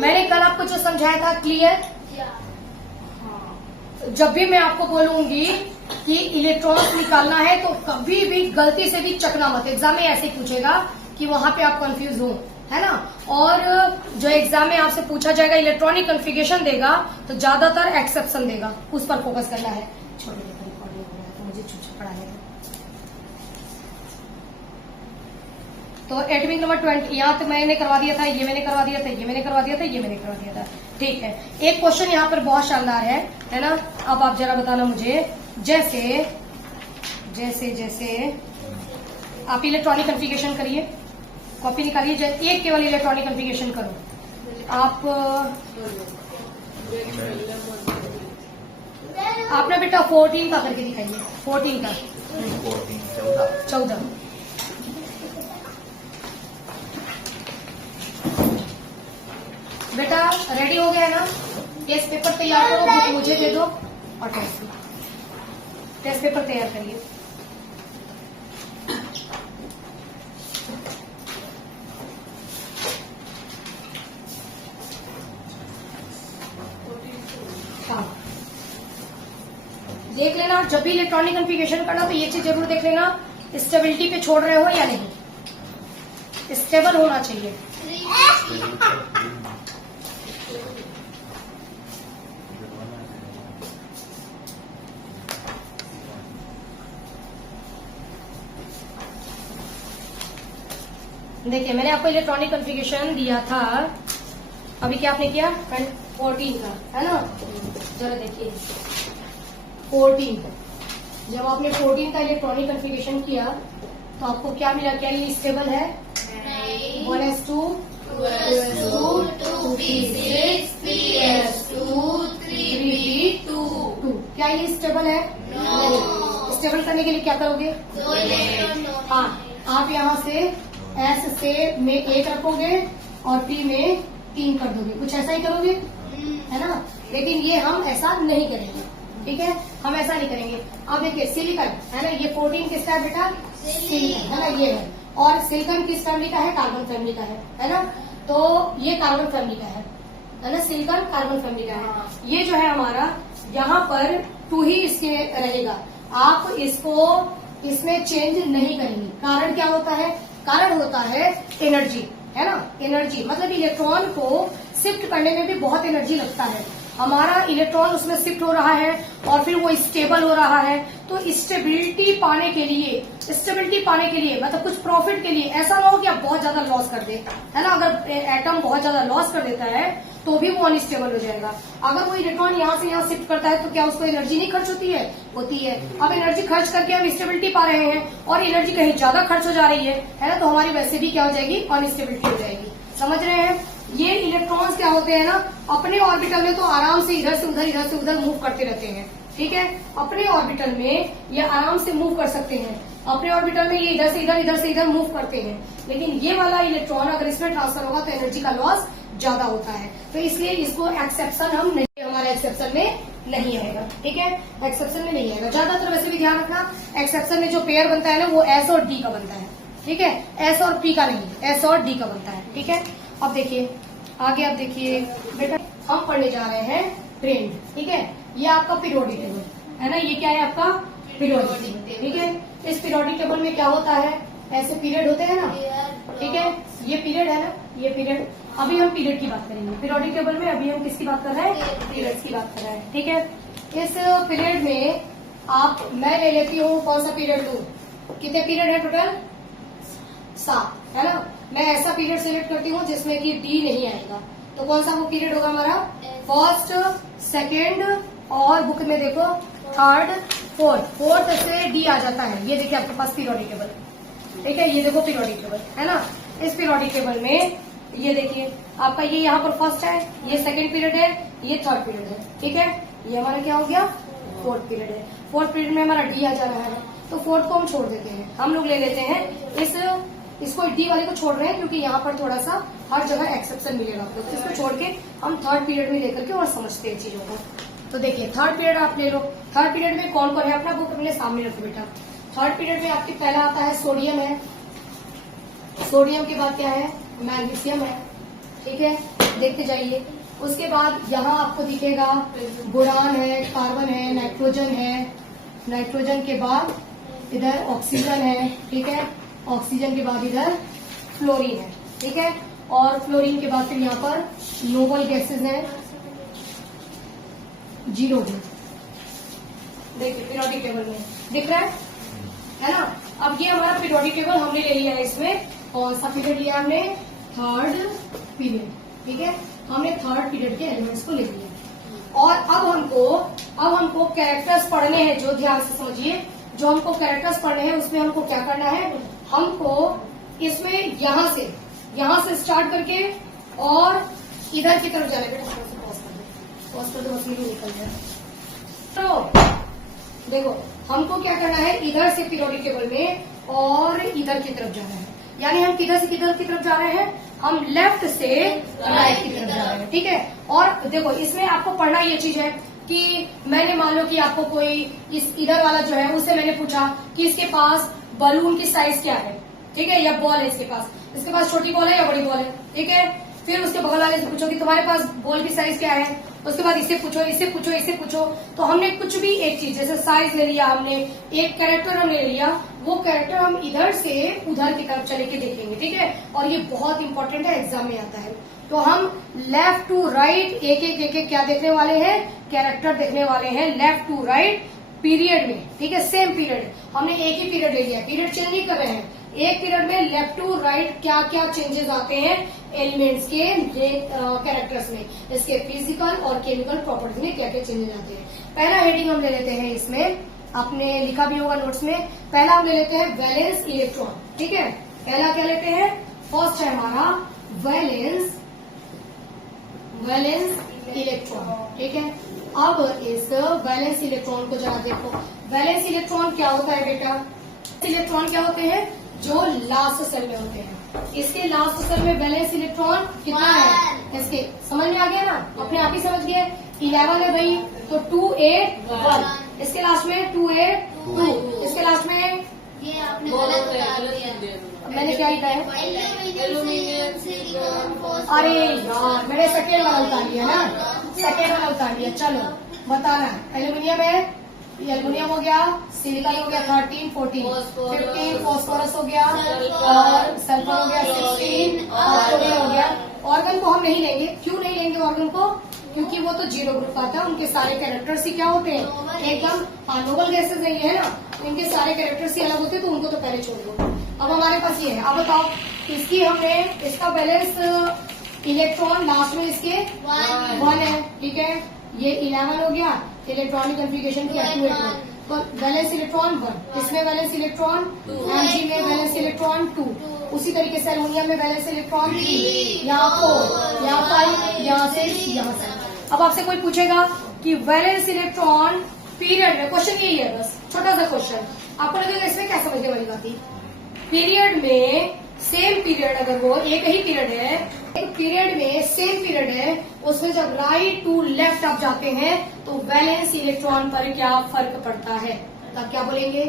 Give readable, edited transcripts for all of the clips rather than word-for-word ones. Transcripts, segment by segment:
मैंने कल आपको जो समझाया था क्लियर? जब भी मैं आपको बोलूंगी कि इलेक्ट्रॉन्स निकालना है तो कभी भी गलती से भी चकना मत। एग्जाम में ऐसे ही पूछेगा कि वहां पे आप कंफ्यूज हो, है ना। और जो एग्जाम में आपसे पूछा जाएगा इलेक्ट्रॉनिक कॉन्फ़िगरेशन देगा तो ज्यादातर एक्सेप्शन देगा, उस पर फोकस करना है। छोड़िए तो मुझे छुच्छा पढ़ा है। तो एटमिक नंबर 20 यहाँ तो मैंने करवा दिया था, ये मैंने करवा दिया था, ये मैंने करवा दिया था, ये मैंने करवा दिया था। ठीक है, एक क्वेश्चन यहाँ पर बहुत शानदार है ना। अब आप जरा बताना मुझे, जैसे जैसे जैसे आप इलेक्ट्रॉनिक कॉन्फ़िगरेशन करिए, कॉपी निकालिए, एक केवल इलेक्ट्रॉनिक कॉन्फ़िगरेशन करो। आपने बेटा 14 का करके दिखाइए, 14 का 14। बेटा रेडी हो गया है ना? टेस्ट पेपर तैयार करो, बुक मुझे दे दो और टेस्ट पेपर तैयार करिए। हाँ, देख लेना जब भी इलेक्ट्रॉनिक कॉन्फ़िगरेशन करना तो ये चीज जरूर देख लेना, स्टेबिलिटी पे छोड़ रहे हो या नहीं, स्टेबल होना चाहिए। देखिए मैंने आपको इलेक्ट्रॉनिक कॉन्फ़िगरेशन दिया था, अभी क्या आपने किया 14 का, है ना। जरा देखिए 14, जब आपने 14 का इलेक्ट्रॉनिक कॉन्फ़िगरेशन किया तो आपको क्या मिला? क्या ये स्टेबल है? 1s2 2p6 3s2 3p2। क्या ये स्टेबल है? स्टेबल करने के लिए क्या करोगे? हाँ, आप यहाँ से S से में 1 रखोगे और P में 3 कर दोगे, कुछ ऐसा ही करोगे, है ना। लेकिन ये हम ऐसा नहीं करेंगे, ठीक है, हम ऐसा नहीं करेंगे। अब देखिए सिलिकॉन है ना, ये 14 किसका है बेटा? सिलिकॉन, है ना, ये है। और सिलिकॉन किस फैमिली का है? कार्बन फैमिली का है ना। तो ये कार्बन फैमिली का है ना, सिलिकॉन कार्बन फैमिली का है। ये जो है हमारा यहाँ पर 2 ही इसके रहेगा, आप इसको इसमें चेंज नहीं करेंगे। कारण क्या होता है? कारण होता है एनर्जी, है ना। एनर्जी मतलब इलेक्ट्रॉन को शिफ्ट करने में भी बहुत एनर्जी लगता है। हमारा इलेक्ट्रॉन उसमें शिफ्ट हो रहा है और फिर वो स्टेबल हो रहा है। तो स्टेबिलिटी पाने के लिए मतलब कुछ प्रॉफिट के लिए, ऐसा ना हो कि आप बहुत ज्यादा लॉस कर दे, है ना। अगर एटम बहुत ज्यादा लॉस कर देता है तो भी वो अनस्टेबल हो जाएगा। अगर वो इलेक्ट्रॉन यहाँ से यहाँ शिफ्ट करता है तो क्या उसको एनर्जी नहीं खर्च होती है? होती है। अब एनर्जी खर्च करके हम स्टेबिलिटी पा रहे हैं और एनर्जी कहीं ज्यादा खर्च हो जा रही है ना, तो हमारी वैसे भी क्या हो जाएगी? अनस्टेबिलिटी हो जाएगी। समझ रहे हैं? ये इलेक्ट्रॉन्स क्या होते हैं ना, अपने ऑर्बिटल में तो आराम से इधर से उधर मूव करते रहते हैं, ठीक है। अपने ऑर्बिटल में ये आराम से मूव कर सकते हैं, अपने ऑर्बिटल में ये इधर से इधर मूव करते हैं। लेकिन ये वाला इलेक्ट्रॉन अगर इसमें ट्रांसफर होगा तो एनर्जी का लॉस ज्यादा होता है। तो इसलिए इसको एक्सेप्शन हम नहीं, हमारे एक्सेप्शन में नहीं आएगा, ठीक है, एक्सेप्शन में नहीं आएगा। ज्यादातर वैसे भी ध्यान रखना, एक्सेप्शन में जो पेयर बनता है ना वो S और D का बनता है, ठीक है, S और P का नहीं, S और D का बनता है, ठीक है। अब देखिए आगे, अब देखिए बेटा हम पढ़ने जा रहे हैं ट्रेंड, ठीक है। ये आपका पीरियोडिक टेबल है ना, ये क्या है आपका? पीरियोडिक टेबल, ठीक है। इस पीरियोडिक टेबल में क्या होता है? ऐसे पीरियड होते हैं ना, ठीक है, ये पीरियड है ना, ये पीरियड। अभी हम पीरियड की बात करेंगे पीरियोडिक टेबल में, अभी हम किसकी बात कर रहे हैं? पीरियड्स की बात कर रहे हैं, ठीक है। इस पीरियड में आप, मैं ले लेती हूँ कौन सा पीरियड लूँ? कितने पीरियड है टोटल? 7, है ना। मैं ऐसा पीरियड सिलेक्ट करती हूँ जिसमें कि D नहीं आएगा, तो कौन सा वो पीरियड होगा हमारा? फर्स्ट, सेकेंड और बुक में देखो थर्ड, फोर्थ से D आ जाता है। ये देखिए आपके पास पीरियोडिक टेबल, ठीक है, ये देखो पीरियोडिक टेबल, है ना। इस पीरियोडिक टेबल में ये देखिए आपका, ये यहाँ पर फर्स्ट है, ये सेकेंड पीरियड है, ये थर्ड पीरियड है, ठीक है। ये हमारा क्या हो गया? फोर्थ पीरियड है। फोर्थ पीरियड में हमारा D आ जा रहा है, तो फोर्थ को हम छोड़ देते हैं, हम लोग ले लेते हैं इसको D वाले को छोड़ रहे हैं क्योंकि यहाँ पर थोड़ा सा हर जगह एक्सेप्शन मिलेगा आपको, तो इसको छोड़ के हम थर्ड पीरियड में लेकर के और समझते हैं चीजों को। तो देखिए थर्ड पीरियड आप ले लो, थर्ड पीरियड में कौन कौन है? अपना बुक अपने सामने रखो बेटा। थर्ड पीरियड में आपके पहला आता है सोडियम है, सोडियम के बाद क्या है? मैग्नीशियम है, ठीक है। देखते जाइए। उसके बाद यहाँ आपको दिखेगा बोरान है, कार्बन है, नाइट्रोजन है। नाइट्रोजन के बाद इधर ऑक्सीजन है, ठीक है। ऑक्सीजन के बाद इधर फ्लोरीन है, ठीक है। और फ्लोरीन के बाद फिर यहाँ पर नोबल गैसेज है, 0 है। देखिए पीरियोडिक टेबल में दिख रहा है ना। अब ये हमारा पीरियोडिक टेबल हमने ले लिया है। इसमें कौन सा पीरियड लिया हमने? थर्ड पीरियड, ठीक है। हमने थर्ड पीरियड के एलिमेंट्स को ले लिया। और अब हमको कैरेक्टर्स पढ़ने हैं। जो ध्यान से समझिए, जो हमको कैरेक्टर्स पढ़ने हैं उसमें हमको क्या करना है? हमको इसमें यहाँ से स्टार्ट करके और इधर की तरफ जाने का। पॉज कर दो, बस मेरी निकल जाए। तो देखो हमको क्या करना है, इधर से पीरियोडिक टेबल में और इधर की तरफ जाना है। यानी हम किधर से किधर की तरफ जा रहे हैं? हम लेफ्ट से राइट की तरफ जा रहे हैं, ठीक है। और देखो इसमें आपको पढ़ना ये चीज है कि मैंने मान लो कि आपको कोई इस इधर वाला जो है उससे मैंने पूछा कि इसके पास बलून की साइज क्या है, ठीक है, या बॉल है इसके पास छोटी बॉल है या बड़ी बॉल है, ठीक है। फिर उसके बगल वाले से पूछो कि तुम्हारे पास बॉल की साइज क्या है। उसके बाद इससे पूछो। तो हमने कुछ भी एक चीज, जैसे साइज ले लिया हमने, एक कैरेक्टर हमने ले लिया, वो कैरेक्टर हम इधर से उधर की तरफ चले के देखेंगे, ठीक है। और ये बहुत इंपॉर्टेंट है, एग्जाम में आता है। तो हम लेफ्ट टू राइट एक क्या देखने वाले हैं? कैरेक्टर देखने वाले हैं लेफ्ट टू राइट पीरियड में, ठीक है। सेम पीरियड, हमने एक ही पीरियड ले लिया, पीरियड चेंज नहीं कर रहे हैं। एक पीरियड में लेफ्ट टू राइट क्या क्या चेंजेस आते हैं एलिमेंट्स के कैरेक्टर्स में, इसके फिजिकल और केमिकल प्रॉपर्टीज में क्या क्या चेंजेस आते हैं। पहला हेडिंग हम ले लेते हैं, इसमें आपने लिखा भी होगा नोट्स में। पहला हम ले लेते हैं वैलेंस इलेक्ट्रॉन, ठीक है। पहला क्या लेते हैं? फर्स्ट है हमारा वैलेंस इलेक्ट्रॉन, ठीक है। अब इस वैलेंस इलेक्ट्रॉन को जरा देखो। वैलेंस इलेक्ट्रॉन क्या होता है बेटा? इलेक्ट्रॉन क्या होते हैं? जो लास्ट सेल में होते हैं। इसके लास्ट सेल में वैलेंस इलेक्ट्रॉन कितना है? इसके समझ में आ गया ना, अपने आप ही समझ गए। 11 है भाई, तो 2 8 1। इसके लास्ट में 2 8 2। इसके लास्ट में ये आपने गलत बता दिया। मैंने क्या लिखा है? अरे यार मैंने सेकेंड वाला उतार लिया ना, सेकेंड वाला उतार लिया। चलो बताना। एल्यूमिनियम है, एल्यूमिनियम हो गया, सिलिकॉन हो गया 13 14 15, फॉस्फोरस हो गया और सल्फर हो गया 16, ऑक्सीजन हो गया। ऑर्गन को हम नहीं लेंगे। क्यों नहीं लेंगे ऑर्गन को? क्योंकि वो तो 0 ग्रुप का था। उनके सारे कैरेक्टर्स ही क्या होते हैं? एकदम नोबल गैसेज नहीं है ना, इनके सारे कैरेक्टर्स ही अलग होते हैं, तो उनको तो पहले छोड़ दो। अब हमारे पास ये है। अब बताओ इसका बैलेंस इलेक्ट्रॉन लास्ट में इसके 1 है, ठीक है। ये 11 हो गया, इलेक्ट्रॉनिक कन्फिगरेशन क्या 2 8 तो वैलेंस इलेक्ट्रॉन 1, इसमें वैलेंस इलेक्ट्रॉन 2, में वैलेंस इलेक्ट्रॉन 2। उसी तरीके से एल्यूमिनियम में वैलेंस इलेक्ट्रॉन 3, यहाँ 4, यहाँ 5, यहाँ 6, यहाँ 7। अब आपसे कोई पूछेगा कि वैलेंस इलेक्ट्रॉन पीरियड में, क्वेश्चन यही है बस, छोटा सा क्वेश्चन। आपको लगेगा इसमें क्या समझने वाली बात है? पीरियड में सेम पीरियड, अगर वो एक ही पीरियड है, एक पीरियड में सेम पीरियड है, उसमें जब राइट टू लेफ्ट आप जाते हैं तो वैलेंस इलेक्ट्रॉन पर क्या फर्क पड़ता है? तब क्या बोलेंगे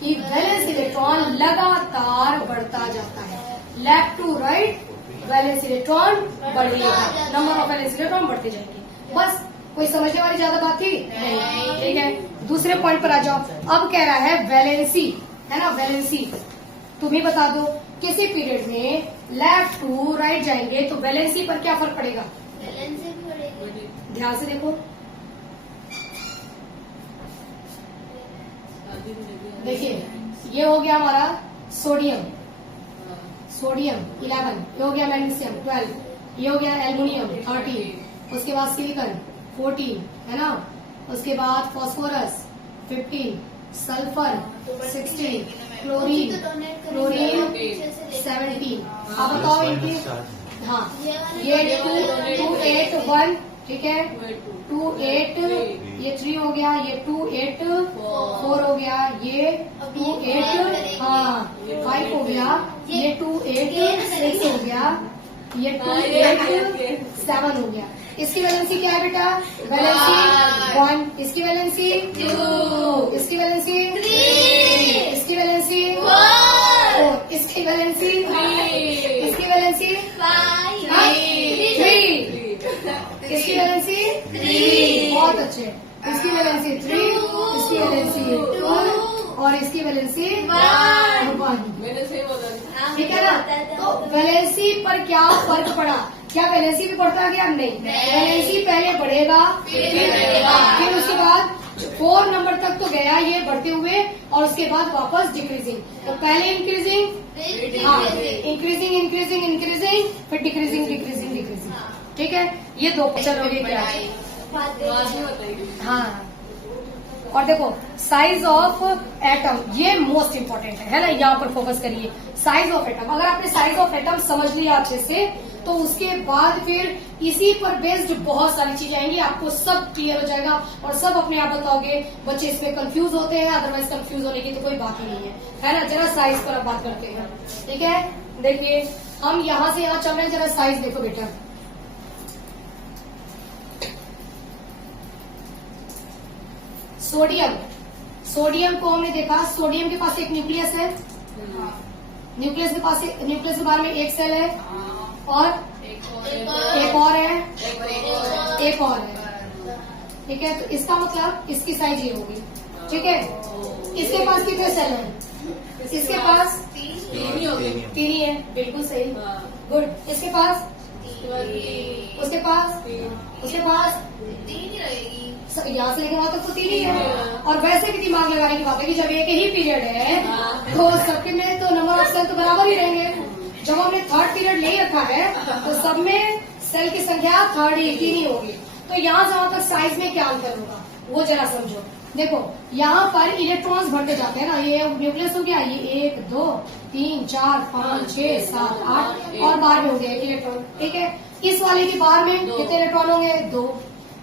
कि वैलेंस इलेक्ट्रॉन लगातार बढ़ता जाता है। Left to right valence electron बढ़ेगा, नंबर ऑफ वैलेंस इलेक्ट्रॉन बढ़ते जाएंगे। बस कोई समझने वाली ज्यादा बात थी नहीं, ठीक है। दूसरे पॉइंट पर आ जाओ। अब कह रहा है वैलेंसी, है ना, वैलेंसी। तुम ही बता दो किसी पीरियड में लेफ्ट टू राइट जाएंगे तो वैलेंसी पर क्या फर्क पड़ेगा? ध्यान से देखो, देखिए ये हो गया हमारा सोडियम 11, ये हो गया मैग्नीशियम 12, ये हो गया एल्यूमिनियम 13, उसके बाद सिलिकॉन 14, है ना। उसके बाद फॉस्फोरस 15, सल्फर 16, क्लोरीन 17। आप बताओ इनकी, हाँ ये 2 8 1, ठीक है, 2 8, ये 3 हो गया, ये 2 8 4 हो गया, ये 2 8 हाँ 5 हो गया, ये 2 8 6 हो गया, ये 2 8 7 हो गया। इसकी वैलेंसी क्या है बेटा? वैलेंसी 1, इसकी वैलेंसी 2, इसकी वैलेंसी 3, इसकी वैलेंसी 4, इसकी वैलेंसी 3, इसकी वैलेंसी 5, इसकी वैलेंसी 3, बहुत अच्छे। इसकी वैलेंसी 3, इसकी वैलेंसी 2 और इसकी वैलेंसी 1। मैंने सही बोला। ठीक है ना? तो वैलेंसी पर क्या फर्क पड़ा? क्या वैलेंसी भी बढ़ता गया? नहीं, वैलेंसी पहले बढ़ेगा फिर उसके बाद 4 नंबर तक तो गया ये बढ़ते हुए और उसके बाद वापस डिक्रीजिंग। तो पहले इंक्रीजिंग, हाँ, इंक्रीजिंग इंक्रीजिंग इंक्रीजिंग, फिर डिक्रीजिंग डिक्रीजिंग डिक्रीजिंग। ठीक है, ये 2 क्वेश्चन हो गए क्या? हाँ, और देखो साइज ऑफ एटम, ये मोस्ट इम्पोर्टेंट है ना? यहाँ पर फोकस करिए, साइज ऑफ एटम। अगर आपने साइज ऑफ एटम समझ लिया अच्छे से तो उसके बाद फिर इसी पर बेस्ड बहुत सारी चीजें आएंगी, आपको सब क्लियर हो जाएगा और सब अपने आप बताओगे। बच्चे इसमें कंफ्यूज होते हैं, अदरवाइज कंफ्यूज होने की तो कोई बात ही नहीं है ना? जरा साइज पर अब बात करते हैं। ठीक है, देखिए हम यहाँ से यहाँ चल रहे हैं, जरा साइज देखो बेटा। सोडियम, सोडियम को हमने देखा, सोडियम के पास एक न्यूक्लियस है, न्यूक्लियस के पास, न्यूक्लियस के बारे में एक सेल है और एक और है, एक और है। ठीक है, तो इसका मतलब इसकी साइज ये होगी। ठीक है, इसके पास कितने सेल हैं? इसके पास 3 ही है, बिल्कुल सही, गुड। इसके पास, उसके पास, उसके पास यहाँ से लेके वहां तक तो 3 ही है। और वैसे भी दिमाग लगाने की बात है कि जब एक ही पीरियड है तो सबके में तो नंबर ऑफ सेल तो बराबर ही रहेंगे। जब हमने 3rd पीरियड ले रखा है तो सब में सेल की संख्या 3rd ही 3 ही होगी। तो यहाँ से वहां तक साइज में क्या अंतर होगा वो जरा समझो। देखो यहाँ पर इलेक्ट्रॉन्स बढ़ते जाते हैं ना, ये न्यूक्लियस हो गया, ये 1 2 3 4 5 6 7 8 और बाहर में हो गया 1 इलेक्ट्रॉन। ठीक है, इस वाले की बाहर में कितने इलेक्ट्रॉन होंगे? 2।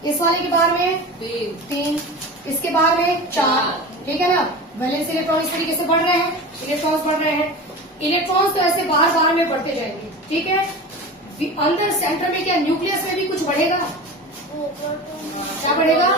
इस वाले के बाहर में 3, इसके बाहर में 4। ठीक है ना? वैलेंस इलेक्ट्रॉन इस तरीके से बढ़ रहे हैं, इलेक्ट्रॉन्स बढ़ रहे हैं। इलेक्ट्रॉन्स तो ऐसे बाहर बाहर में बढ़ते जाएंगे। ठीक है, अंदर सेंटर में क्या न्यूक्लियस में भी कुछ बढ़ेगा? क्या बढ़ेगा?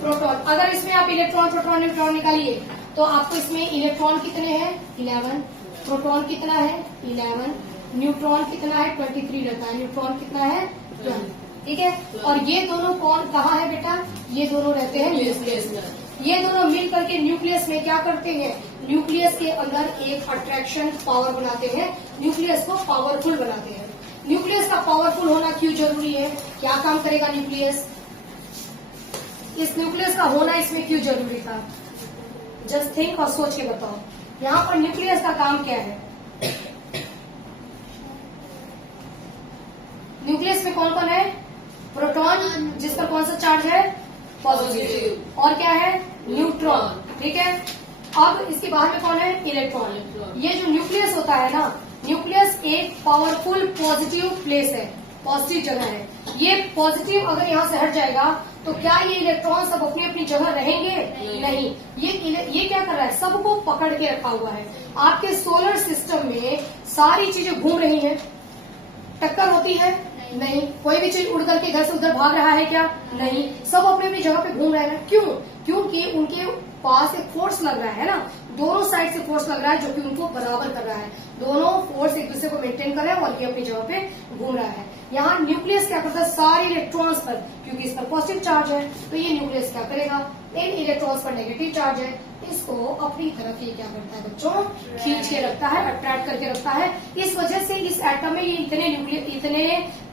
प्रोटॉन। अगर इसमें आप इलेक्ट्रॉन प्रोटॉन न्यूट्रॉन निकालिए तो आपको इसमें इलेक्ट्रॉन कितने हैं? 11। प्रोटॉन कितना है? 11। न्यूट्रॉन कितना है? 23 रहता है। न्यूट्रॉन कितना है? 12। ठीक है, और ये दोनों कौन कहाँ है बेटा? ये दोनों रहते हैं न्यूक्लियस में। ये दोनों मिल करके न्यूक्लियस में क्या करते हैं? न्यूक्लियस के अंदर एक अट्रैक्शन पावर बनाते हैं, न्यूक्लियस को पावरफुल बनाते हैं। न्यूक्लियस का पावरफुल होना क्यों जरूरी है? क्या काम करेगा न्यूक्लियस? इस न्यूक्लियस का होना इसमें क्यों जरूरी था? जस्ट थिंक और सोच के बताओ। यहाँ पर न्यूक्लियस का काम क्या है? न्यूक्लियस में कौन कौन है? प्रोटॉन, जिसका कौन सा चार्ज है? पॉजिटिव। और क्या है? न्यूट्रॉन। ठीक है, अब इसके बाहर में कौन है? इलेक्ट्रॉन। ये जो न्यूक्लियस होता है ना, न्यूक्लियस एक पावरफुल पॉजिटिव प्लेस है, पॉजिटिव जगह है। ये पॉजिटिव अगर यहाँ से हट जाएगा तो क्या ये इलेक्ट्रॉन सब अपनी अपनी जगह रहेंगे? नहीं। ये क्या कर रहा है? सबको पकड़ के रखा हुआ है। आपके सोलर सिस्टम में सारी चीजें घूम रही हैं, टक्कर होती है? नहीं। कोई भी चीज उड़ करके घर से उधर भाग रहा है क्या? नहीं। सब अपनी अपनी जगह पे घूम रहे हैं। क्यों? क्योंकि उनके पास एक फोर्स लग रहा है ना, दोनों साइड से फोर्स लग रहा है जो कि उनको बराबर कर रहा है। दोनों फोर्स एक दूसरे को मेंटेन कर रहे हैं और ये अपनी जगह पे घूम रहा है। यहाँ न्यूक्लियस क्या करता है? सारे इलेक्ट्रॉन्स पर, क्योंकि इस पर पॉजिटिव चार्ज है तो ये न्यूक्लियस क्या करेगा? इन इलेक्ट्रॉन्स पर नेगेटिव चार्ज है, इसको अपनी तरफ ये क्या करता है बच्चों? खींच के रखता है, अट्रैक्ट करके रखता है। इस वजह से इस एटम में ये इतने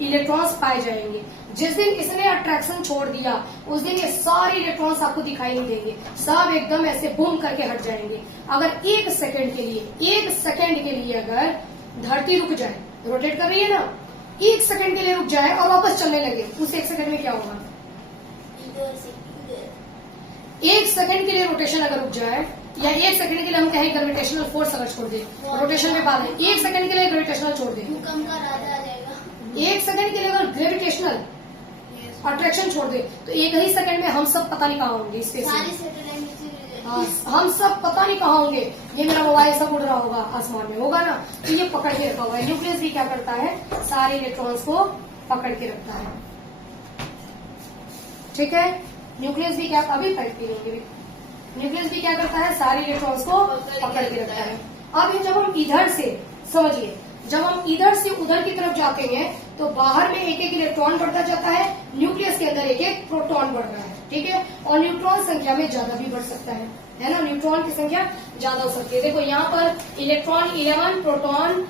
इलेक्ट्रॉन्स पाए जाएंगे। जिस दिन इसने अट्रैक्शन छोड़ दिया उस दिन ये सारे इलेक्ट्रॉन्स आपको दिखाई नहीं देंगे, सब एकदम ऐसे बूम करके हट जाएंगे। अगर 1 सेकंड के लिए अगर धरती रुक जाए, रोटेट कर रही है ना, 1 सेकंड के लिए रुक जाए और वापस चलने लगे, उस 1 सेकंड में क्या होगा? 1 सेकंड के लिए रोटेशन अगर रुक जाए, या 1 सेकंड के लिए हम कहें ग्रेविटेशनल फोर्स अगर छोड़ दे, रोटेशन में बात है, 1 सेकंड के लिए ग्रेविटेशनल छोड़ दे, भूकंप का राजा आ जाएगा। 1 सेकंड के लिए अगर ग्रेविटेशनल अट्रैक्शन छोड़ दे तो 1 ही सेकंड में हम सब पता नहीं कहाँ होंगे स्पेस में। हम सब पता नहीं कहाँ होंगे, ये मेरा मोबाइल सब उड़ रहा होगा आसमान में, होगा ना? तो ये पकड़ के रखा हुआ है। न्यूक्लियस भी क्या करता है? सारे इलेक्ट्रॉन्स को पकड़ के रखता है। ठीक है, न्यूक्लियस भी क्या, अभी पलट के लेंगे, न्यूक्लियस भी क्या करता है? सारे इलेक्ट्रॉन्स को पकड़ के रखता है। अब जब हम इधर से, समझिए, जब हम इधर से उधर की तरफ जाते हैं तो बाहर में एक एक इलेक्ट्रॉन बढ़ता जाता है, न्यूक्लियस न्यूक्लियस के अंदर एक एक प्रोटॉन बढ़ रहा है, ठीक है। और न्यूट्रॉन संख्या में ज्यादा भी बढ़ सकता है ना, न्यूट्रॉन की संख्या ज्यादा हो सकती है। देखो यहाँ पर इलेक्ट्रॉन 11, प्रोटॉन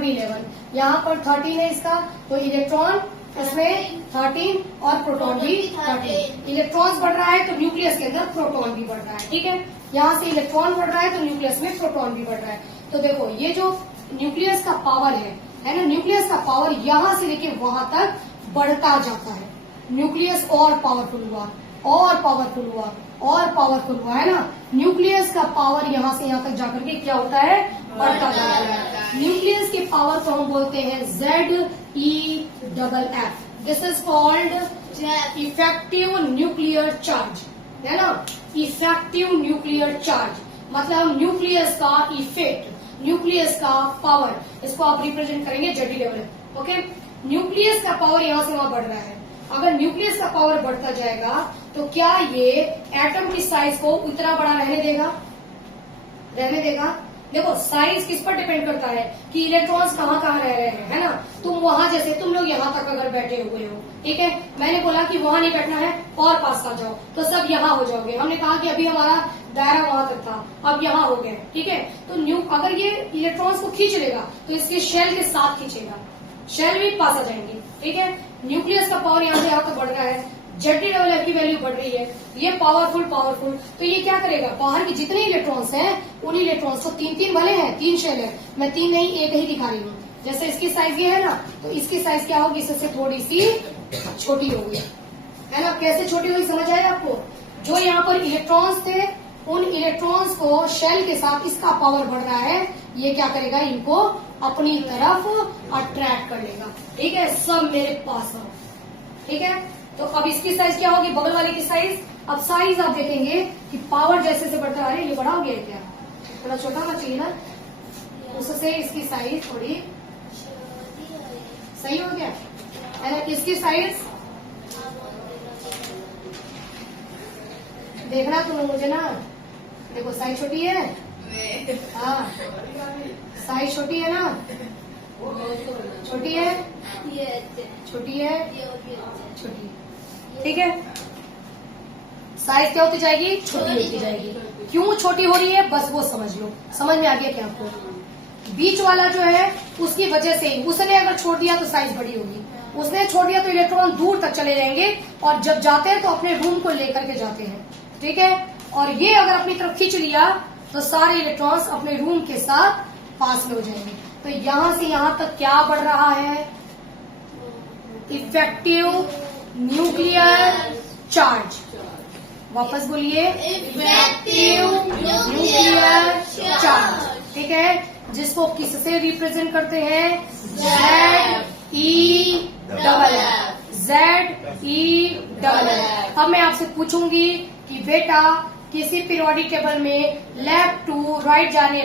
भी 11, यहाँ पर 13 है इसका, तो इलेक्ट्रॉन इसमें 13 और प्रोटॉन भी 13। इलेक्ट्रॉन्स बढ़ रहा है तो न्यूक्लियस के अंदर प्रोटॉन भी बढ़ रहा है, ठीक है। यहाँ से इलेक्ट्रॉन बढ़ रहा है तो न्यूक्लियस में प्रोटॉन भी बढ़ रहा है। तो देखो ये जो न्यूक्लियस का पावर है ना, न्यूक्लियस का पावर यहाँ से लेके वहां तक बढ़ता जाता है। न्यूक्लियस और पावरफुल हुआ, और पावरफुल हुआ, और पावरफुल हुआ, है ना। न्यूक्लियस का पावर यहाँ से यहाँ तक जाकर के क्या होता है, बढ़ता जाता है। न्यूक्लियस के पावर को हम बोलते हैं ZeFF। This is called effective nuclear charge, है ना। इफेक्टिव न्यूक्लियर चार्ज मतलब न्यूक्लियस का इफेक्ट, न्यूक्लियस का पावर, इसको आप रिप्रेजेंट करेंगे ZD लेवल, ओके। न्यूक्लियस का पावर यहाँ से वहां बढ़ रहा है। अगर न्यूक्लियस का पावर बढ़ता जाएगा तो क्या ये एटम की साइज को उतना बड़ा रहने देगा, रहने देगा। देखो साइज किस पर डिपेंड करता है कि इलेक्ट्रॉन्स कहाँ कहाँ रह रहे हैं, है ना। तुम वहां जैसे तुम लोग यहाँ तक अगर बैठे हुए हो, ठीक है, मैंने बोला कि वहां नहीं बैठना है और पास आ जाओ, तो सब यहाँ हो जाओगे। हमने कहा कि अभी हमारा दायरा वहां तक था, अब यहाँ हो गया, ठीक है। तो अगर ये इलेक्ट्रॉन्स को खींच लेगा तो इसके शेल के साथ खींचेगा, शेल भी पास आ जाएंगे, ठीक है। न्यूक्लियस का पावर यहाँ से यहाँ तक बढ़ रहा है, ZD लेवल की वैल्यू बढ़ रही है, ये पावरफुल, तो ये क्या करेगा, बाहर की जितने इलेक्ट्रॉन्स हैं उन इलेक्ट्रॉन्स को 3 भले हैं, 3 शेल है, मैं 3 नहीं 1 ही दिखा रही हूँ। जैसे इसकी साइज ये है ना, तो इसकी साइज क्या होगी, इससे थोड़ी सी छोटी होगी, है ना। कैसे छोटी होगी समझ आएगा आपको। जो यहाँ पर इलेक्ट्रॉन्स थे उन इलेक्ट्रॉन्स को शेल के साथ इसका पावर बढ़ रहा है, ये क्या करेगा, इनको अपनी तरफ अट्रैक्ट कर लेगा, ठीक है। सब मेरे पास आओ, ठीक है। तो अब इसकी साइज क्या होगी, बगल वाले की साइज। अब साइज आप देखेंगे कि पावर जैसे से बढ़ता है, ये बड़ा हो गया क्या, थोड़ा छोटा होना चाहिए ना, उससे इसकी साइज थोड़ी सही हो गया, है ना। इसकी साइज देखना तुम मुझे ना, देखो साइज छोटी है, हाँ साइज छोटी है ना, छोटी है, छोटी है, छोटी, ठीक है। साइज क्या होती जाएगी, छोटी होती जाएगी। क्यों छोटी हो रही है, बस वो समझ लो, समझ में आ गया क्या आपको। बीच वाला जो है उसकी वजह से उसने अगर छोड़ दिया तो साइज बड़ी होगी, उसने छोड़ दिया तो इलेक्ट्रॉन दूर तक चले जाएंगे और जब जाते हैं तो अपने रूम को लेकर के जाते हैं, ठीक है। और ये अगर अपनी तरफ खींच लिया तो सारे इलेक्ट्रॉन्स अपने रूम के साथ पास में हो जाएंगे। तो यहाँ से यहाँ तक क्या बढ़ रहा है, इफेक्टिव न्यूक्लियर चार्ज। वापस बोलिए, इफेक्टिव न्यूक्लियर चार्ज, ठीक है। जिसको किससे रिप्रेजेंट करते हैं, ZeFF। अब मैं आपसे पूछूंगी कि बेटा किसी पीरियोडिक टेबल में लेफ्ट टू राइट जाने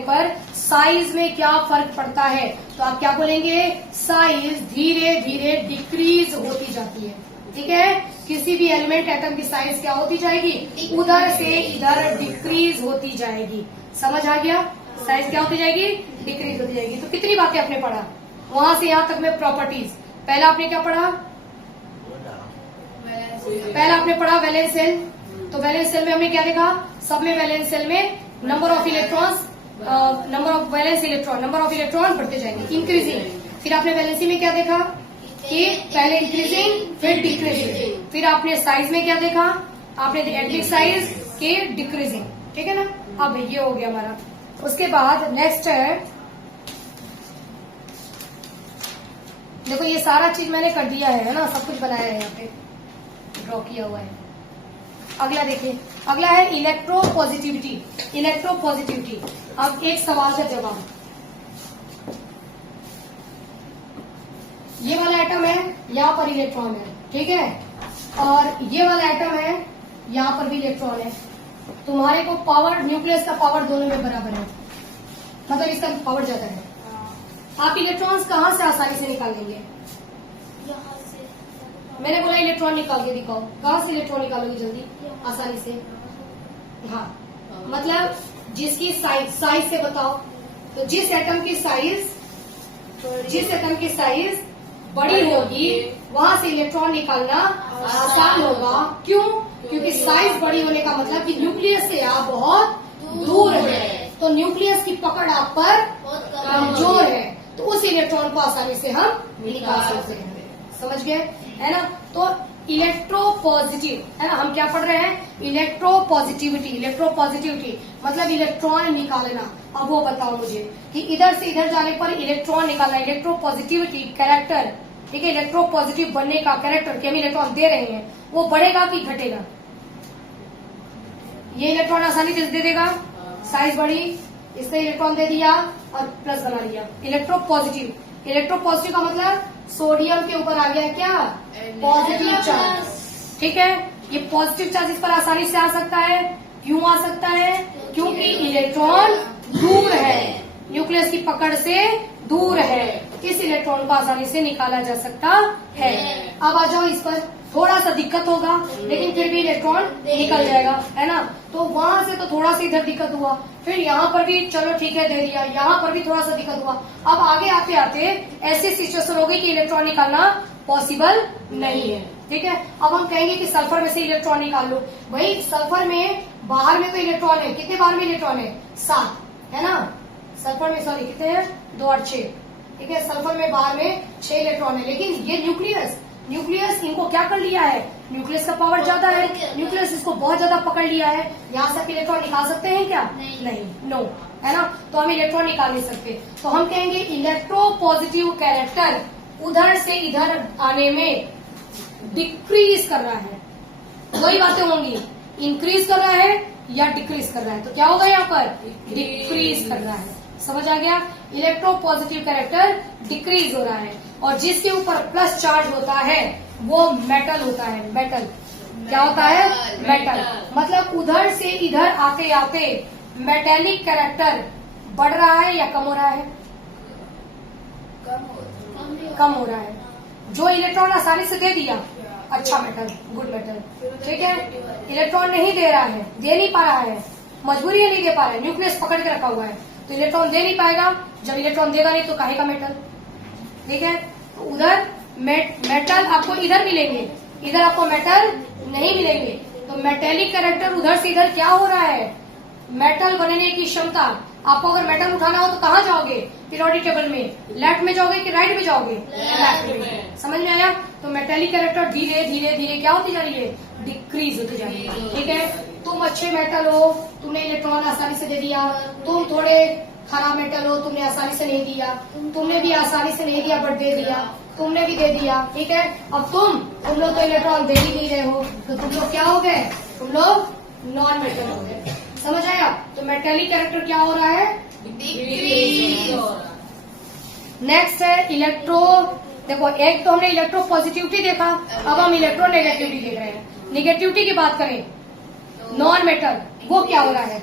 पर साइज में क्या फर्क पड़ता है, तो आप क्या बोलेंगे, साइज धीरे धीरे डिक्रीज होती जाती है, ठीक है। किसी भी एलिमेंट एटम की साइज क्या होती जाएगी, उधर से इधर डिक्रीज होती जाएगी। समझ आ गया, साइज क्या होती जाएगी, डिक्रीज होती जाएगी। तो कितनी बातें आपने पढ़ा, वहां से यहाँ तक में प्रॉपर्टीज। पहला आपने क्या पढ़ा, पहला आपने पढ़ा वैलेंस सेल। तो वैलेंस सेल में हमने क्या देखा, सब में वैलेंस सेल में number of electrons, number of valence electron, number of electron बढ़ते जाएंगे, इंक्रीजिंग। फिर आपने वैलेंसी में क्या देखा कि पहले इंक्रीजिंग फिर डिक्रीजिंग। फिर आपने साइज में क्या देखा, आपने एटॉमिक साइज के डिक्रीजिंग, ठीक है ना। अब ये हो गया हमारा। उसके बाद नेक्स्ट है, देखो ये सारा चीज मैंने कर दिया है ना, सब कुछ बनाया है, यहाँ पे ड्रॉ किया हुआ है। अगला देखिए, अगला है इलेक्ट्रोपॉजिटिविटी। इलेक्ट्रोपॉजिटिविटी, अब एक सवाल का जवाब। ये वाला एटम है, यहाँ पर इलेक्ट्रॉन है, ठीक है, और ये वाला एटम है, यहाँ पर भी इलेक्ट्रॉन है। तुम्हारे को पावर, न्यूक्लियस का पावर दोनों में बराबर है, मतलब इसका पावर ज्यादा है। आप इलेक्ट्रॉन्स कहाँ से आसानी से निकाल लेंगे, यहाँ से। मैंने बोला इलेक्ट्रॉन निकाल के दिखाओ, कहाँ से इलेक्ट्रॉन निकालोगे जल्दी, आसानी से। हाँ, मतलब जिसकी साइज से बताओ, तो जिस एटम की साइज बड़ी होगी वहां से इलेक्ट्रॉन निकालना आसान होगा। क्यों? क्योंकि साइज बड़ी होने का मतलब कि न्यूक्लियस से आप बहुत दूर है, तो न्यूक्लियस की पकड़ आप पर कमजोर है, तो उस इलेक्ट्रॉन को आसानी से हम निकाल सकते हैं। समझ गए है ना? तो इलेक्ट्रोपॉजिटिव है ना, हम क्या पढ़ रहे हैं? इलेक्ट्रोपॉजिटिविटी। इलेक्ट्रोपॉजिटिविटी मतलब इलेक्ट्रॉन निकालना। अब वो बताओ मुझे कि इधर से इधर जाने पर इलेक्ट्रॉन निकालना, इलेक्ट्रोपॉजिटिविटी कैरेक्टर, ठीक है, इलेक्ट्रोपॉजिटिव बनने का कैरेक्टर कि हम इलेक्ट्रॉन दे रहे हैं वो बढ़ेगा कि घटेगा? ये इलेक्ट्रॉन आसानी से दे देगा, साइज बड़ी, इससे इलेक्ट्रॉन दे दिया और प्लस बना लिया। इलेक्ट्रोपॉजिटिव, इलेक्ट्रोपॉजिटिव का मतलब सोडियम के ऊपर आ गया क्या? पॉजिटिव चार्ज, ठीक है। ये पॉजिटिव चार्ज इस पर आसानी से आ सकता है। क्यों आ सकता है? क्योंकि इलेक्ट्रॉन दूर है, न्यूक्लियस की पकड़ से दूर है, इस इलेक्ट्रॉन को आसानी से निकाला जा सकता है। अब आ जाओ, इस पर थोड़ा सा दिक्कत होगा लेकिन फिर भी इलेक्ट्रॉन निकल जाएगा, है ना। तो वहां से तो थोड़ा सा इधर दिक्कत हुआ, फिर यहाँ पर भी चलो ठीक है दे दिया, यहाँ पर भी थोड़ा सा दिक्कत हुआ। अब आगे आते आते ऐसी सिचुएशन होगी कि इलेक्ट्रॉन निकालना पॉसिबल नहीं है, ठीक है। अब हम कहेंगे कि सल्फर में से इलेक्ट्रॉन निकाल लो। भाई सल्फर में बाहर में तो इलेक्ट्रॉन है, कितने बाहर में इलेक्ट्रॉन है? 7, है ना। सल्फर में सॉरी कितने हैं? 2 और 6, ठीक है। सल्फर में बाहर में 6 इलेक्ट्रॉन है, लेकिन ये न्यूक्लियस इनको क्या कर लिया है? न्यूक्लियस का पावर ज्यादा है, न्यूक्लियस इसको बहुत ज्यादा पकड़ लिया है। यहाँ से आप इलेक्ट्रॉन निकाल सकते हैं क्या? नहीं, नो, है ना। तो हम इलेक्ट्रॉन निकाल नहीं सकते। तो हम कहेंगे इलेक्ट्रोपॉजिटिव कैरेक्टर उधर से इधर आने में डिक्रीज कर रहा है। वही बातें होंगी, इंक्रीज कर रहा है या डिक्रीज कर रहा है। तो क्या होगा यहाँ पर? डिक्रीज कर रहा है। समझ आ गया? इलेक्ट्रोपॉजिटिव कैरेक्टर डिक्रीज हो रहा है, और जिसके ऊपर प्लस चार्ज होता है वो मेटल होता है। मेटल क्या होता है? मेटल। मतलब उधर से इधर आते आते मेटेलिक कैरेक्टर बढ़ रहा है या कम हो रहा है? कम हो रहा है। जो इलेक्ट्रॉन आसानी से दे दिया, अच्छा मेटल, गुड मेटल, ठीक है। इलेक्ट्रॉन नहीं दे रहा है, दे नहीं पा रहा है, मजबूरी है नहीं दे पा रहा है, न्यूक्लियस पकड़ के रखा हुआ है, तो इलेक्ट्रॉन दे नहीं पाएगा। जब इलेक्ट्रॉन देगा नहीं तो काहे का मेटल, ठीक है। तो उधर मेटल आपको इधर मिलेंगे, इधर आपको मेटल नहीं मिलेंगे। तो मेटेलिक कैरेक्टर उधर से इधर क्या हो रहा है? मेटल बनने की क्षमता। आपको अगर मेटल उठाना हो तो कहाँ जाओगे? पीरियोडिक टेबल में लेफ्ट में जाओगे कि राइट में जाओगे? लेफ्ट में। समझ में आया? तो मेटेलिक कैरेक्टर धीरे धीरे धीरे क्या होती जा रही है? डिक्रीज होती जा रही है, ठीक है। तुम अच्छे मेटल हो, तुमने इलेक्ट्रॉन आसानी से दे दिया। तुम थोड़े खराब मेटल हो, तुमने आसानी से नहीं दिया। तुमने भी आसानी से नहीं दिया बट दे दिया, तुमने भी दे दिया, ठीक है। अब तुम लोग तो इलेक्ट्रॉन दे ही नहीं रहे हो, तो तुम लोग क्या हो गए? तुम लोग नॉन मेटल हो गए। समझ आया? तो मेटेलिक कैरेक्टर क्या हो रहा है? डिक्रीज। नेक्स्ट है इलेक्ट्रो। देखो, एक तो हमने इलेक्ट्रो पॉजिटिविटी देखा, अब हम इलेक्ट्रो नेगेटिविटी देख रहे हैं। नेगेटिविटी की बात करें, नॉन मेटल, वो क्या हो रहा है?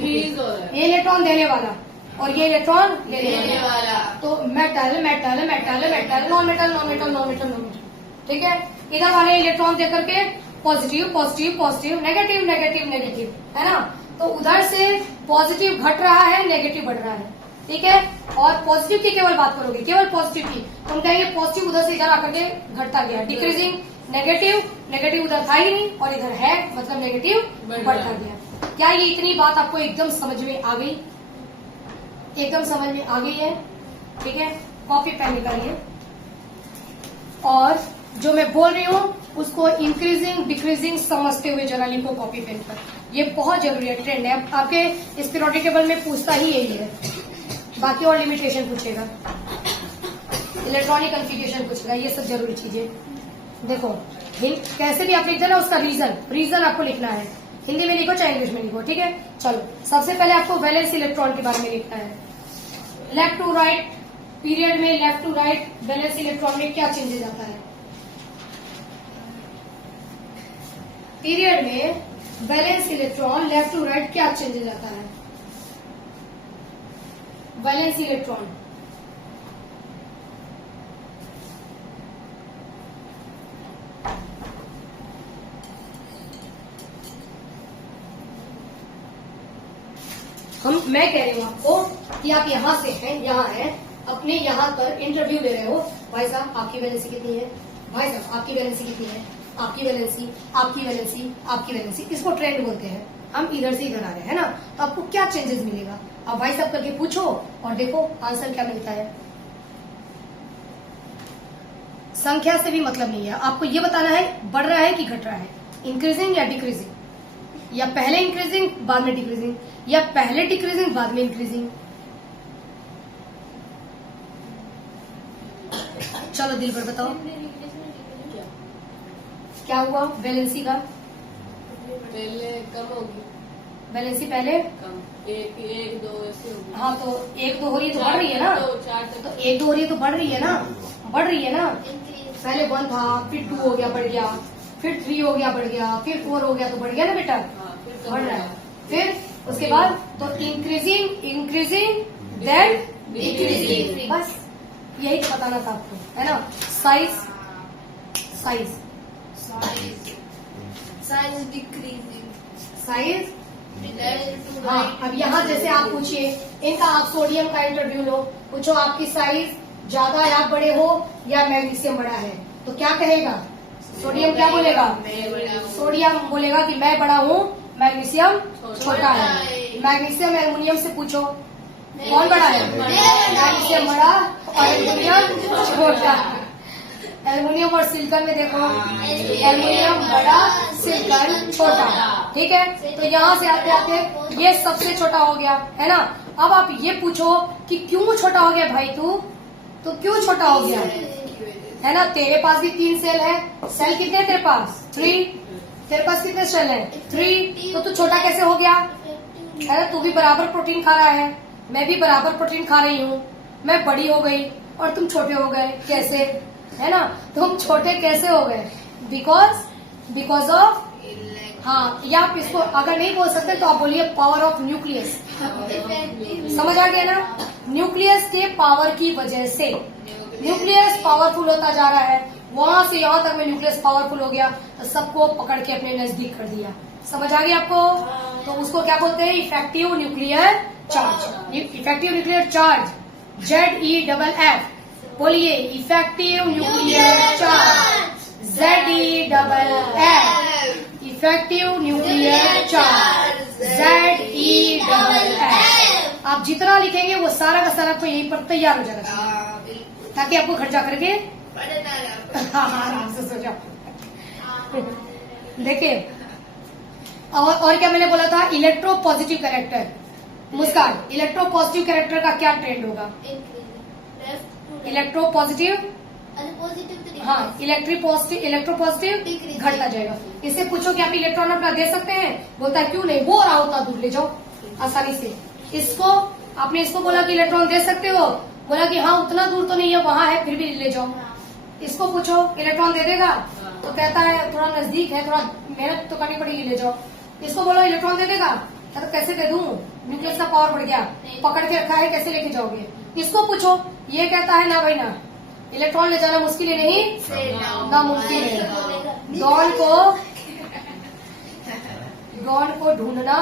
ये इलेक्ट्रॉन देने वाला और ये इलेक्ट्रॉन लेने वाला। तो metal metal metal metal, non metal non metal non metal non metal, ठीक है। इधर वाले इलेक्ट्रॉन दे करके positive positive positive, negative negative negative, है ना। तो उधर से पॉजिटिव घट रहा है, नेगेटिव बढ़ रहा है, ठीक है। और पॉजिटिव की केवल बात करोगे, केवल पॉजिटिव की, तो हम कहेंगे पॉजिटिव उधर से इधर आकर के घटता गया, डिक्रीजिंग। नेगेटिव उधर था ही नहीं और इधर है, मतलब नेगेटिव बढ़ता गया। क्या ये इतनी बात आपको एकदम समझ में आ गई? एकदम समझ में आ गई है, ठीक है। कॉपी पेन निकालिए और जो मैं बोल रही हूँ उसको इंक्रीजिंग डिक्रीजिंग समझते हुए जरा लिखो कॉपी पेन पर। ये बहुत जरूरी है, ट्रेंड है। आपके इस पीरियोडिक टेबल में पूछता ही यही है, बाकी और लिमिटेशन पूछेगा, इलेक्ट्रॉनिक कॉन्फ़िगरेशन पूछेगा, ये सब जरूरी चीजें। देखो कैसे भी आप लिखते ना, उसका रीजन आपको लिखना है। हिंदी में लिखो चाहे इंग्लिश में लिखो, ठीक है। चलो, सबसे पहले आपको वैलेंस इलेक्ट्रॉन के बारे में लिखना है। लेफ्ट टू राइट पीरियड में, left to right valence electron में क्या चेंजेस आता है? पीरियड में valence electron left to right क्या चेंजेस आता है? वैलेंस इलेक्ट्रॉन मैं कह रही हूँ आपको कि आप यहाँ से हैं, यहाँ है, अपने यहाँ पर इंटरव्यू ले रहे हो, भाई साहब आपकी वैलेंसी कितनी है, भाई साहब आपकी वैलेंसी कितनी है, आपकी वैलेंसी, आपकी वैलेंसी, आपकी वैलेंसी। इसको ट्रेंड बोलते हैं। हम इधर से इधर आ रहे हैं ना, तो आपको क्या चेंजेस मिलेगा, आप भाई साहब करके पूछो और देखो आंसर क्या मिलता है। संख्या से भी मतलब नहीं है, आपको ये बताना है बढ़ रहा है कि घट रहा है, इंक्रीजिंग या डिक्रीजिंग, या पहले इंक्रीजिंग बाद में डिक्रीजिंग, या पहले डिक्रीजिंग बाद में इंक्रीजिंग। चलो दिल पर बताओ क्या हुआ वैलेंसी का, पहले कम होगी, वैलेंसी पहले कम, एक एक दो ऐसे होगी। हाँ तो एक दो हो रही है तो बढ़ रही है ना, चार तो एक दो हो रही है तो बढ़ रही है ना, बढ़ रही है ना। पहले 1 था, फिर 2 हो गया बढ़ गया, फिर 3 हो गया बढ़ गया, फिर 4 हो गया तो बढ़ गया ना बेटा, बढ़ रहा है। फिर उसके बाद तो इंक्रीजिंग इंक्रीजिंग देन डिक्रीजिंग, बस यही तो बताना था आपको, है ना। Size size size decreasing, size हाँ। अब यहाँ जैसे आप पूछिए इनका, आप सोडियम का इंटरव्यू लो, पूछो आपकी साइज ज्यादा या बड़े हो या मैग्नीशियम बड़ा है, तो क्या कहेगा, सोडियम क्या बोलेगा, सोडियम बोलेगा कि मैं बड़ा हूँ, मैग्नीशियम छोटा है। मैग्नीशियम एल्युमिनियम से पूछो कौन बड़ा है, मैग्नीशियम बड़ा और एल्युमिनियम छोटा। एल्युमिनियम और सिलिकॉन में देखो, एल्युमिनियम बड़ा सिलिकॉन छोटा, ठीक है। तो यहाँ से आते आते ये सबसे छोटा हो गया, है ना। अब आप ये पूछो कि क्यों छोटा हो गया भाई तू, तो क्यों छोटा हो गया, है ना। तेरे पास भी 3 सेल है, सेल कितने हैं तेरे पास, 3, तेरे पास कितने सेल है, 3, तो तू छोटा कैसे हो गया, है ना। तू भी बराबर प्रोटीन खा रहा है, मैं भी बराबर प्रोटीन खा रही हूँ, मैं बड़ी हो गई और तुम छोटे हो गए, कैसे, है ना। तुम छोटे कैसे हो गए, बिकॉज ऑफ, हाँ, या आप इसको अगर नहीं बोल सकते तो आप बोलिए पावर ऑफ न्यूक्लियस, समझ आ गया ना। न्यूक्लियस के पावर की वजह से न्यूक्लियस पावरफुल होता जा रहा है, वहां से यहाँ तक में न्यूक्लियस पावरफुल हो गया तो सबको पकड़ के अपने नजदीक कर दिया, समझ आ गया आपको। तो उसको क्या बोलते हैं, effective nuclear charge, effective nuclear charge, ZEFF, बोलिए effective nuclear charge, ZEFF, effective nuclear charge, ZEFF। आप जितना लिखेंगे वो सारा का सारा आपको यहीं पर तैयार हो जाएगा, ताकि आपको घर जा करके हाँ आराम से सो जाओ। देखिए और क्या मैंने बोला था, इलेक्ट्रो पॉजिटिव कैरेक्टर, मुस्कान, इलेक्ट्रो पॉजिटिव कैरेक्टर का क्या ट्रेंड होगा, इलेक्ट्रो पॉजिटिव, हाँ इलेक्ट्रो पॉजिटिव घटता जाएगा। इससे पूछो कि आप इलेक्ट्रॉन अपना दे सकते हैं, बोलता है क्यों नहीं, वो रहा होता दूर ले जाओ आसानी से। इसको आपने इसको बोला कि इलेक्ट्रॉन दे सकते हो, बोला कि हाँ उतना दूर तो नहीं है, वहां है फिर भी ले जाओ। इसको पूछो इलेक्ट्रॉन दे देगा, तो कहता है थोड़ा नजदीक है, थोड़ा मेहनत तो करनी पड़ेगी, ले जाओ। इसको बोलो इलेक्ट्रॉन दे देगा, तो कैसे दे दूं, न्यूक्लियस का पावर बढ़ गया, पकड़ के रखा है, कैसे लेके जाओगे। इसको पूछो, ये कहता है ना भाई ना, इलेक्ट्रॉन ले जाना मुश्किल है, नहीं नामुमकिन है। डॉन को ढूंढना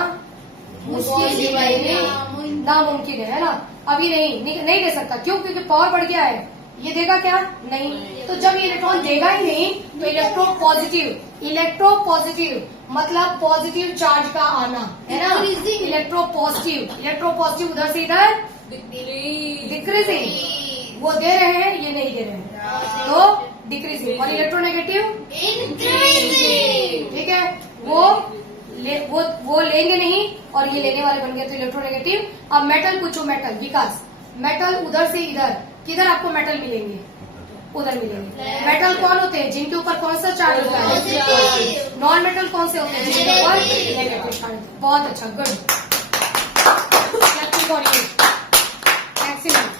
मुश्किल नहीं नामुमकिन है ना। अभी नहीं दे सकता, क्यों, क्योंकि पावर बढ़ गया है। ये देगा क्या, नहीं। तो जब ये इलेक्ट्रॉन देगा ही नहीं तो इलेक्ट्रो पॉजिटिव मतलब पॉजिटिव चार्ज का आना, है ना। इलेक्ट्रो पॉजिटिव उधर से इधर डिक्रीजिंग, वो दे रहे हैं ये नहीं दे रहे हैं तो डिक्रीजिंग। और इलेक्ट्रोनेगेटिव इंक्रीजिंग, ठीक है। वो लेंगे नहीं और ये लेने वाले बन गए तो इलेक्ट्रोनेगेटिव। अब मेटल पूछो, मेटल विकास, मेटल उधर से इधर, किधर आपको मेटल मिलेंगे, उधर मिलेंगे। मेटल कौन होते हैं, जिनके ऊपर कौन सा चार्ज होता है, नॉन मेटल कौन से होते हैं, जिनके ऊपर नेगेटिव चार्ज। बहुत अच्छा, गुड, एक्सीलेंट।